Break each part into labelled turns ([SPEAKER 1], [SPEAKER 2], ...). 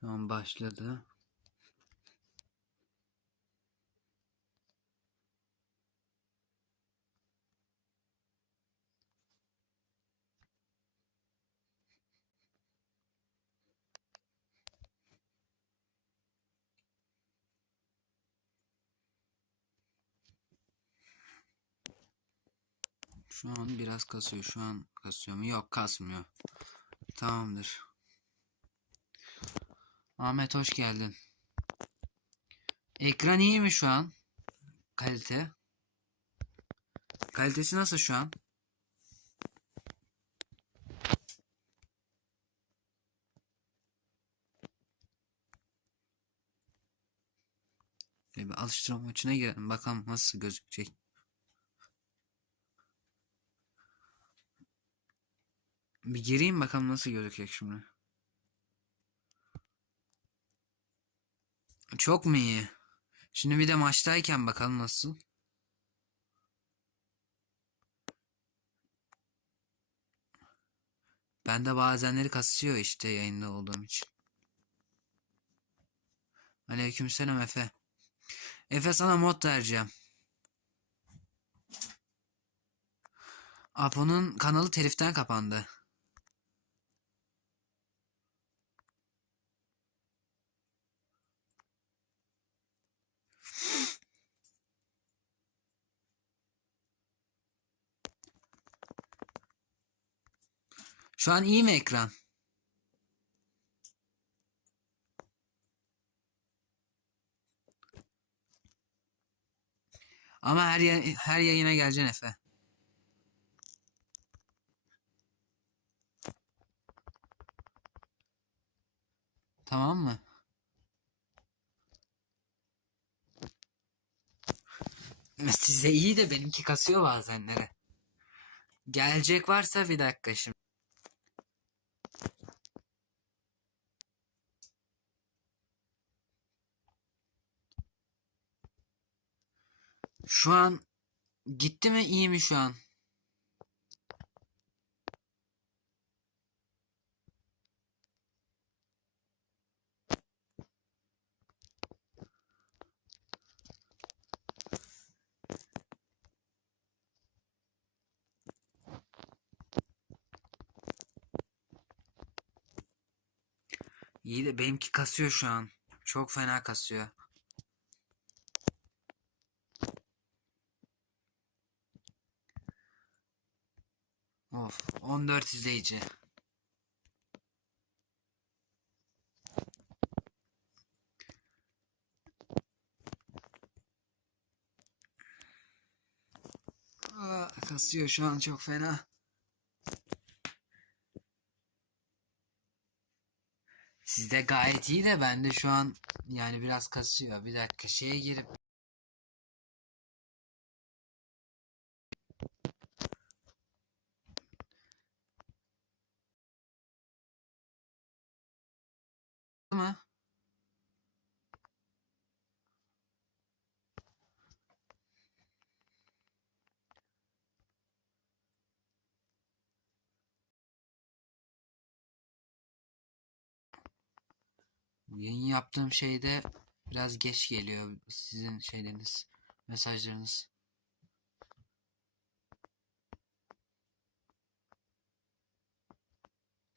[SPEAKER 1] Tamam başladı. Şu an biraz kasıyor. Şu an kasıyor mu? Yok kasmıyor. Tamamdır. Ahmet hoş geldin. Ekran iyi mi şu an? Kalite. Kalitesi nasıl şu an? Şöyle bir alıştırma içine girelim. Bakalım nasıl gözükecek. Bir gireyim bakalım nasıl gözükecek şimdi. Çok mu iyi? Şimdi bir de maçtayken bakalım nasıl. Ben de bazenleri kasıyor işte yayında olduğum için. Aleykümselam Efe. Efe sana mod vereceğim. Apo'nun kanalı teliften kapandı. Şu an iyi mi ekran? Ama her ya- her yayına geleceksin Efe. Tamam mı? Size iyi de benimki kasıyor bazenleri. Gelecek varsa bir dakika şimdi. Şu an gitti mi iyi mi şu an? İyi de benimki kasıyor şu an. Çok fena kasıyor. 14 izleyici. Aa, kasıyor şu an çok fena. Sizde gayet iyi de bende şu an yani biraz kasıyor. Bir dakika şeye girip mı? Yayın yaptığım şeyde biraz geç geliyor sizin şeyleriniz, mesajlarınız.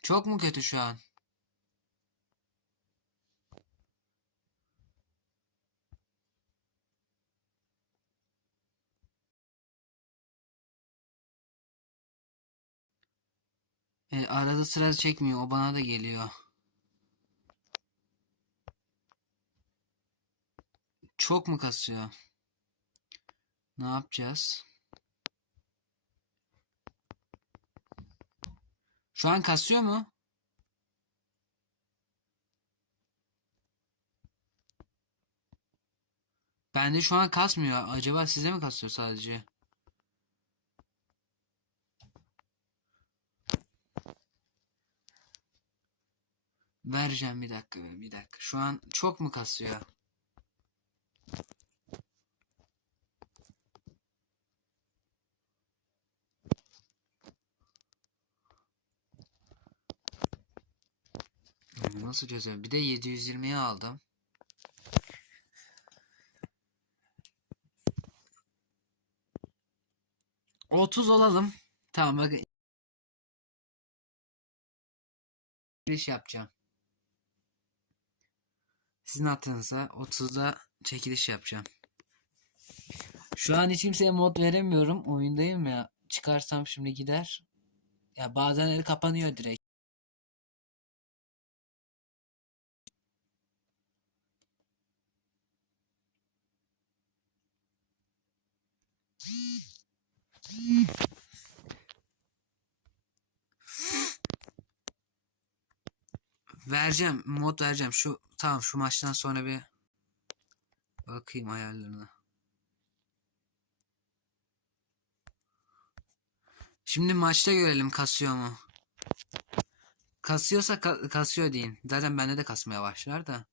[SPEAKER 1] Çok mu kötü şu an? Arada sırada çekmiyor. O bana da geliyor. Çok mu kasıyor? Ne yapacağız? Şu an kasıyor mu? Bende şu an kasmıyor. Acaba size mi kasıyor sadece? Vereceğim bir dakika bir dakika. Şu an çok mu kasıyor? Nasıl çözüyorum? Bir de 720'yi aldım. Otuz olalım. Tamam bak. Çekiliş yapacağım. Sizin hatırınıza 30'da çekiliş yapacağım. Şu an hiç kimseye mod veremiyorum. Oyundayım ya. Çıkarsam şimdi gider. Ya bazen el kapanıyor direkt. Vereceğim. Mod vereceğim. Şu tamam şu maçtan sonra bir bakayım ayarlarına. Şimdi maçta görelim kasıyor mu? Kasıyorsa ka- kasıyor deyin. Zaten bende de kasmaya başlar da.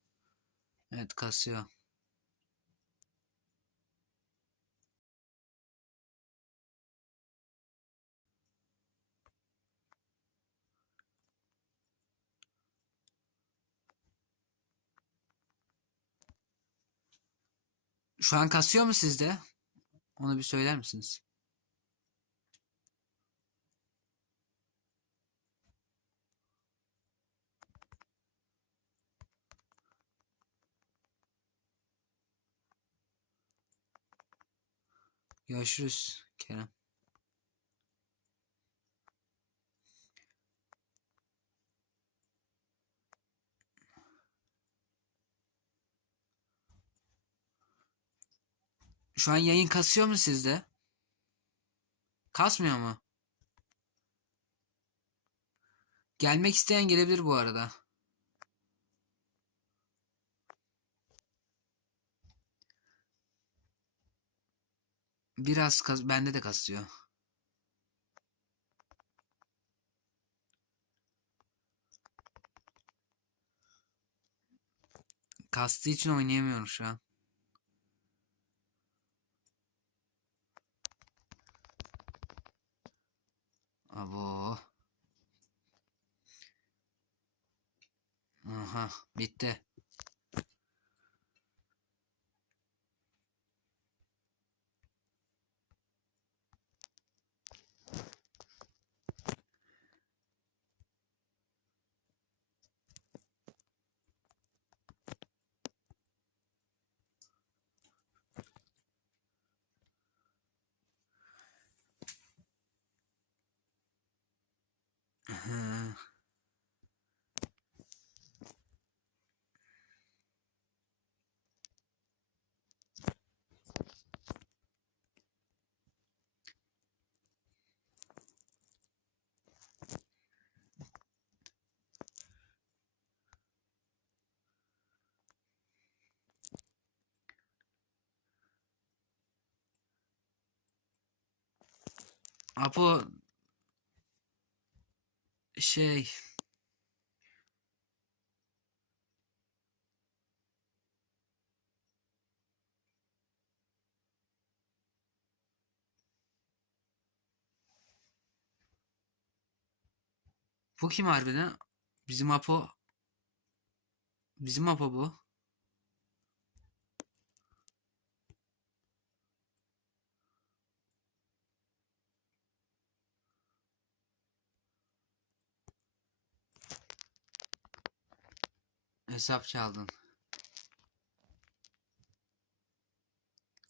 [SPEAKER 1] Evet kasıyor. Şu an kasıyor mu sizde? Onu bir söyler misiniz? Görüşürüz Kerem. Şu an yayın kasıyor mu sizde? Kasmıyor mu? Gelmek isteyen gelebilir bu arada. Biraz kas bende de kasıyor. Kastığı için oynayamıyorum şu an. 아, 밑에. Uh-huh. Apo şey Bu kim harbiden? Bizim Apo Bizim Apo bu. Hesap çaldın.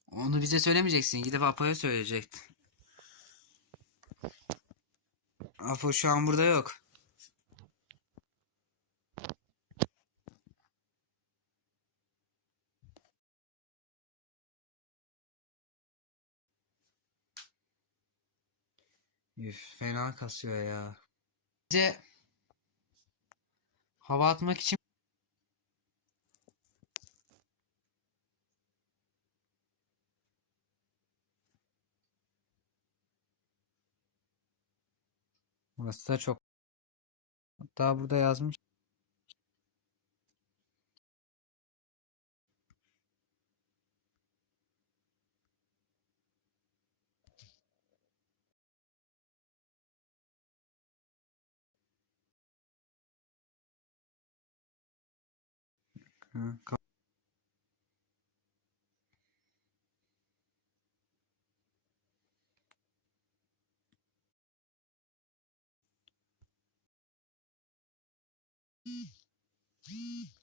[SPEAKER 1] Onu bize söylemeyeceksin. Gidip Apo'ya söyleyecektin. Apo şu an burada yok. Üf, fena kasıyor ya. Bize hava atmak için Burası da çok. Hatta burada yazmış.
[SPEAKER 2] Hı, ピー。